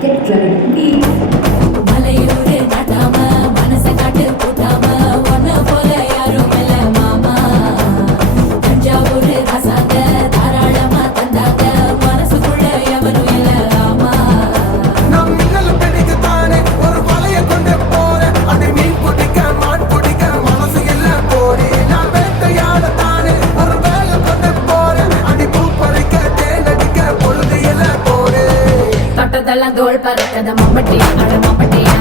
Get ready, please. மலையூரு நாட்டாம மனச காட்டு கூட்டாம ஒன்ன போல யாரும் இல்ல மாமா. தஞ்சாவூரு ராசாங்க தாராளமா தந்தாங்க மனசுக்குள்ள எவனும் இல்ல ஆமா. நம் மின்னல் பிடிக்கத்தானே ஒரு வலைய கொண்டு போறேன். அதை மீன் பிடிக்க மான் பிடிக்க மனசு இல்ல போறே. நான் வேட்டையாடத்தானே ஒரு வேலை கொண்டு போறேன். அடி பூ பறிக்க தேனடிக்க பொழுது இல்ல போறே. தொட்டதெல்லாம் தோல் பறக்கத மம்பட்டியா அட மம்பட்டியா.